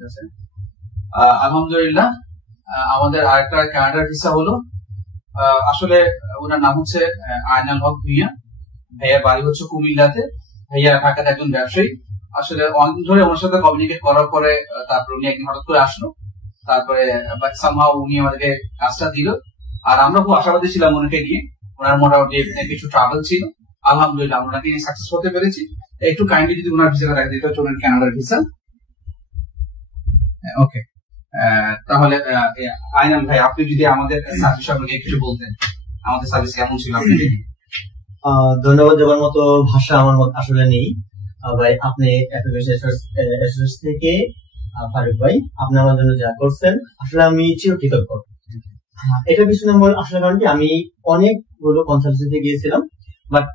ঠিক আছে। আলহামদুলিল্লাহ, আমাদের আরেকটা কানাডার ভিসা হলো। আসলে ওনার নাম হচ্ছে আয়নাল হক ভুঁইয়া। ভাইয়ার বাড়ি হচ্ছে কুমিল্লাতে। ভাইয়া ঢাকাতে একজন ব্যবসায়ী। আসলে অনেকদিন ধরে ওনার সাথে কমিউনিকেট করার পরে তারপরে উনি একদিন হঠাৎ করে আসলো। তারপরে সামহাও উনি আমাদেরকে কাজটা দিল। আর আমরা খুব আশাবাদী ছিলাম ওনাকে নিয়ে। ওনার মোটামুটি কিছু ট্রাভেল ছিল। আলহামদুলিল্লাহ আমরা ওনাকে নিয়ে সাকসেস হতে পেরেছি। একটু কাইন্ডলি যদি ওনার ভিসাটা দেখা দিতে চলুন, কানাডার ভিসা। ওকে, তাহলে আয়নাল ভাই আপনি যদি আমাদের সার্ভিস সম্পর্কে কিছু বলতেন, আমাদের সার্ভিস কেমন ছিল আপনি? ধন্যবাদ দেওয়ার মতো ভাষা আমার আসলে নেই ভাই। আপনি থেকে ফারুক ভাই, আপনি আমার জন্য যা করছেন আসলে আমি চিরকৃতজ্ঞ। এটা পিছনে আসলে কারণ কি, আমি অনেকগুলো কনসালটেন্সিতে গিয়েছিলাম, বাট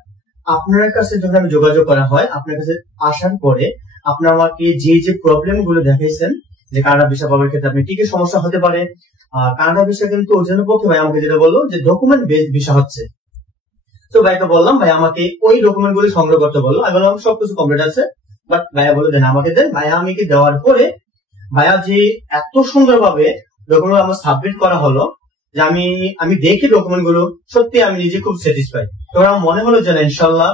আপনার কাছে যখন আমি যোগাযোগ করা হয়, আপনার কাছে আসার পরে আপনি আমাকে যে যে প্রবলেম গুলো দেখাইছেন যে কানাডা ভিসা পাওয়ার ক্ষেত্রে আপনি কি কি সমস্যা হতে পারে। কানাডা ভিসা কিন্তু ওর জন্য পক্ষে ভাই আমাকে যেটা বললো যে ডকুমেন্ট বেসড ভিসা হচ্ছে। তো ভাইকে বললাম ভাই আমাকে ওই ডকুমেন্ট গুলি সংগ্রহ করতে বললো। আমি বললাম সবকিছু কমপ্লিট আছে, বাট ভাইয়া বলে দেন আমাকে দেন। ভাইয়া আমাকে দেওয়ার পরে ভাইয়া যে এত সুন্দর ভাবে ডকুমেন্ট আমার সাবমিট করা হলো যে আমি দেখি ডকুমেন্ট গুলো সত্যি আমি নিজে খুব স্যাটিসফাই। তো আমার মনে হলো যে ইনশাল্লাহ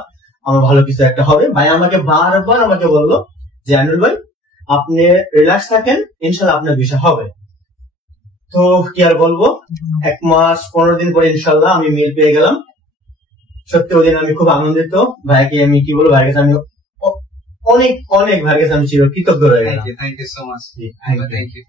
আমার ভালো কিছু একটা হবে। ভাই আমাকে বারবার আমাকে বললো যে আনুল ভাই আপনি রিল্যাক্স থাকেন, ইনশাল্লাহ আপনার ভিসা হবে। তো কি আর বলবো, 1 মাস 15 দিন পরে ইনশাল্লাহ আমি মেল পেয়ে গেলাম। সত্যি ওই দিন আমি খুব আনন্দিত। ভাইকে আমি কি বলবো, ভাইয়ের কাছে আমি অনেক ভাইয়ের কাছে আমি চিরকৃতজ্ঞ রয়ে গেলাম। Thank you so much. Thank you.